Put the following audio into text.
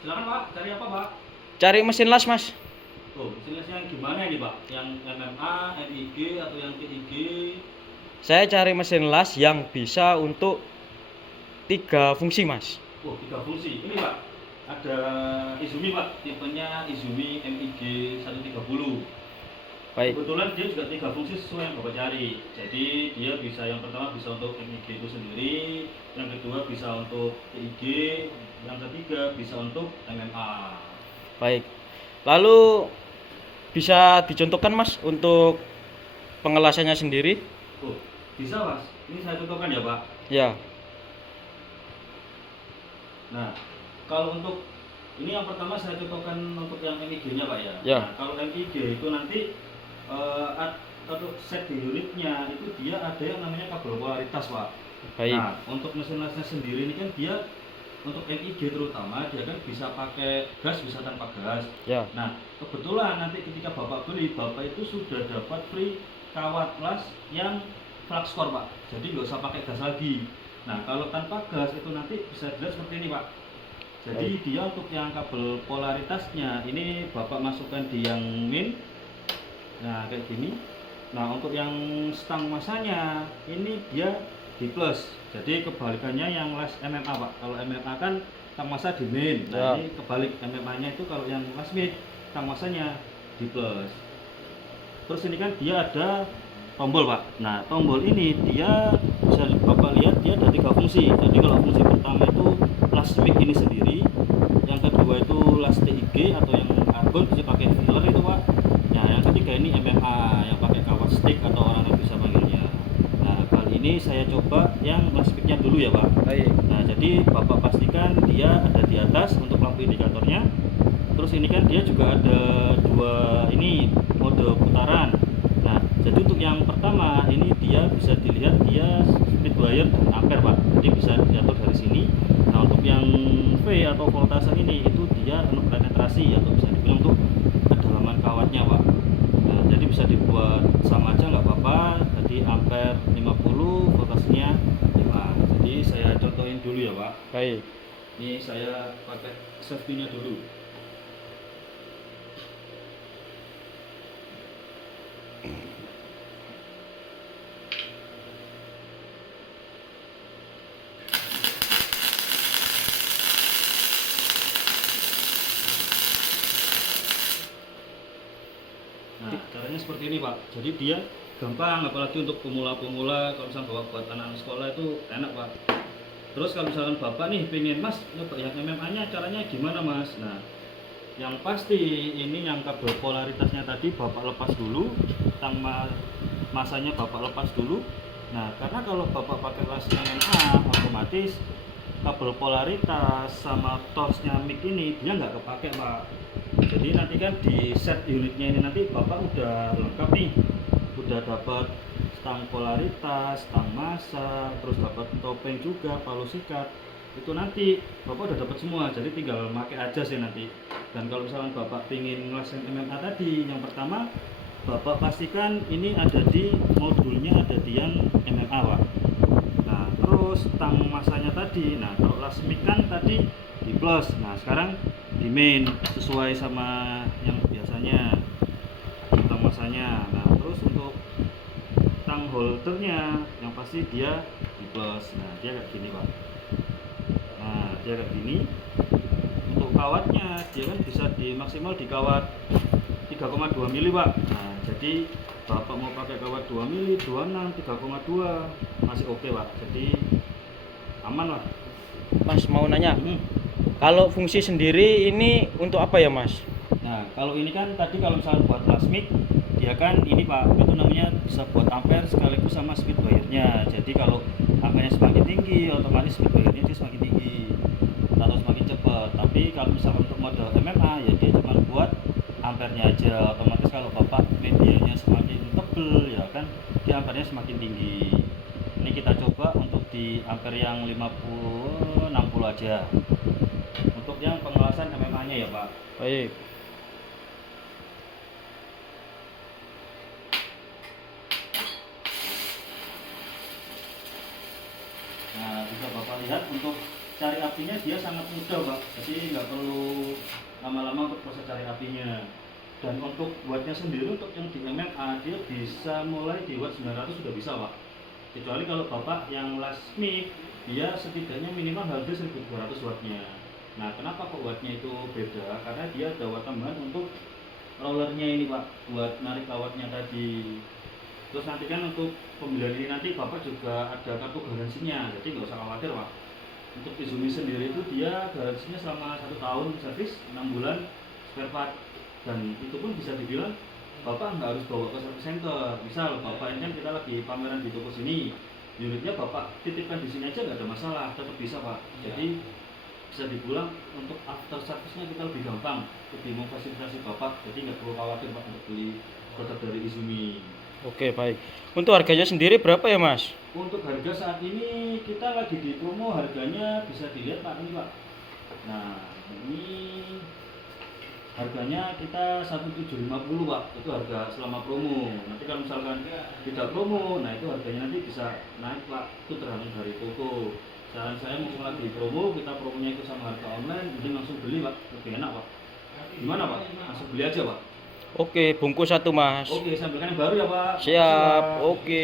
Silakan Pak, cari apa Pak? Cari mesin las, Mas. Oh, mesin las yang gimana ini Pak? Yang MMA, MIG atau yang TIG? Saya cari mesin las yang bisa untuk 3 fungsi, Mas. Oh, 3 fungsi. Ini Pak, ada Izumi Pak, tipenya Izumi MIG 130. Baik. Kebetulan dia juga 3 fungsi sesuai yang Bapak cari. Jadi dia bisa, yang pertama bisa untuk MIG itu sendiri, yang kedua bisa untuk TIG, yang ketiga bisa untuk MMA. Baik. Lalu bisa dicontohkan, Mas, untuk pengelasannya sendiri? Oh, bisa Mas. Ini saya contohkan ya Pak. Ya. Nah, kalau untuk ini yang pertama saya contohkan untuk yang MIG-nya Pak ya. Ya. Nah, kalau MIG itu nanti untuk set di unitnya itu dia ada yang namanya kabel polaritas Pak. Baik. Nah, untuk mesin lasnya sendiri ini kan dia untuk MIG terutama dia kan bisa pakai gas bisa tanpa gas. Ya. Nah, kebetulan nanti ketika Bapak beli, Bapak itu sudah dapat free kawat las yang flux core Pak. Jadi nggak usah pakai gas lagi. Nah, kalau tanpa gas itu nanti bisa dilihat seperti ini Pak. Jadi dia untuk yang kabel polaritasnya ini Bapak masukkan di yang min. Nah, kayak gini. Nah, untuk yang stang masanya ini dia di plus. Jadi kebalikannya yang las MMA Pak. Kalau MMA kan stang masa di min. Nah, Ya. ini kebalik, MMA-nya itu kalau yang las mid stang masanya di plus. Terus ini kan dia ada tombol Pak. Nah, tombol ini dia bisa Bapak lihat dia ada 3 fungsi. Jadi kalau fungsi pertama itu las mic ini sendiri, yang kedua itu las TIG atau yang argon bisa pakai filler itu Pak. Nah, yang ketiga ini MMA yang pakai kawat stick atau orang yang bisa manggilnya. Nah, kali ini saya coba yang las mic-nya dulu ya Pak. Baik. Nah, jadi Bapak pastikan dia ada di atas untuk lampu indikatornya. Terus ini kan dia juga ada 2 ini mode putaran. Nah, jadi untuk yang pertama ini dia bisa dilihat dia speed wire dan ampere Pak. Jadi bisa diatur dari sini. Nah, untuk yang V atau voltase ini itu dia untuk penetrasi atau bisa dibilang untuk kedalaman kawatnya Pak. Nah, jadi bisa dibuat sama aja nggak apa-apa. Jadi ampere 50, voltasenya 5. Jadi saya contohin dulu ya Pak. Baik. Ini saya pakai safety-nya dulu. Nah, caranya seperti ini Pak. Jadi dia gampang, apalagi untuk pemula-pemula. Kalau misalnya bawa buat anak sekolah itu enak Pak. Terus kalau misalkan Bapak nih pengen Mas nyoba yang MMA-nya caranya gimana Mas? Nah, yang pasti ini yang kabel polaritasnya tadi Bapak lepas dulu, masanya Bapak lepas dulu. Nah, karena kalau Bapak pakai las MMA otomatis kabel polaritas sama torchnya mic ini dia nggak kepake Pak. Jadi nanti kan di set unitnya ini nanti Bapak udah lengkap nih, udah dapat stang polaritas, stang massa, terus dapat topeng juga, palu sikat. Itu nanti Bapak udah dapat semua, jadi tinggal pakai aja sih nanti. Dan kalau misalnya Bapak pingin ngelasin MMA tadi, yang pertama Bapak pastikan ini ada di modulnya, ada di yang MMA Pak. Nah, terus stang masanya tadi, nah kalau las mic kan tadi di plus, nah sekarang di main sesuai sama yang biasanya stang masanya. Nah, terus untuk stang holdernya yang pasti dia di plus. Nah, dia kayak gini Pak. Nah, dia kayak gini. Untuk kawatnya dia kan bisa di maksimal di kawat 3,2 mili Pak. Nah, jadi Bapak mau pakai kawat 2 mili, 26, 3,2 masih oke Pak. Jadi aman lah. Mas mau nanya, kalau fungsi sendiri ini untuk apa ya, Mas? Nah, kalau ini kan tadi kalau misalnya buat plasmik, dia kan ini Pak, itu namanya bisa buat ampere sekaligus sama speed wire-nya. Jadi kalau amperenya semakin tinggi, otomatis speed wire-nya dia semakin tinggi atau semakin cepat. Tapi kalau misalnya untuk model MMA ya dia cuma buat ampernya aja. Otomatis kalau Bapak medianya semakin tebel ya kan dia ampernya semakin tinggi. Ini kita coba untuk di ampere yang 50 60 aja. Untuk yang pengelasan MMA-nya ya Pak. Baik. Nah, bisa Bapak lihat untuk cari apinya dia sangat mudah Pak, jadi nggak perlu lama-lama untuk proses cari apinya. Dan untuk wattnya sendiri untuk yang di MMA dia bisa mulai di watt 900 sudah bisa Pak. Kecuali kalau Bapak yang las mic dia setidaknya minimal harus 1200 wattnya. Nah kenapa kok wattnya itu beda? Karena dia ada watt tambahan untuk rollernya ini Pak, buat narik wattnya tadi. Terus nanti kan untuk pembelian ini nanti Bapak juga ada kartu garansinya, jadi nggak usah khawatir Pak. Untuk Izumi sendiri itu dia garansinya selama 1 tahun servis, 6 bulan spare part, dan itu pun bisa dibilang Bapak nggak harus bawa ke service center. Misal Bapak ini kan kita lagi pameran di toko sini, unitnya Bapak titipkan di sini aja nggak ada masalah, tetap bisa Pak. Jadi bisa dibilang untuk after service-nya kita lebih gampang, lebih memfasilitasi Bapak, jadi nggak perlu khawatir Pak untuk beli produk dari Izumi. Oke, baik. Untuk harganya sendiri berapa ya, Mas? Untuk harga saat ini kita lagi di promo, harganya bisa dilihat Pak ini Pak. Nah ini harganya kita 1750 Pak, itu harga selama promo. Nanti kalau misalkan tidak promo, nah itu harganya nanti bisa naik Pak, itu tergantung dari toko. Saran saya mumpung lagi promo, kita promonya itu sama harga online, jadi langsung beli Pak, lebih enak Pak. Gimana Pak? Langsung beli aja Pak. Oke, bungkus satu, Mas. Oke, saya belikan yang baru ya Pak. Siap. Oke.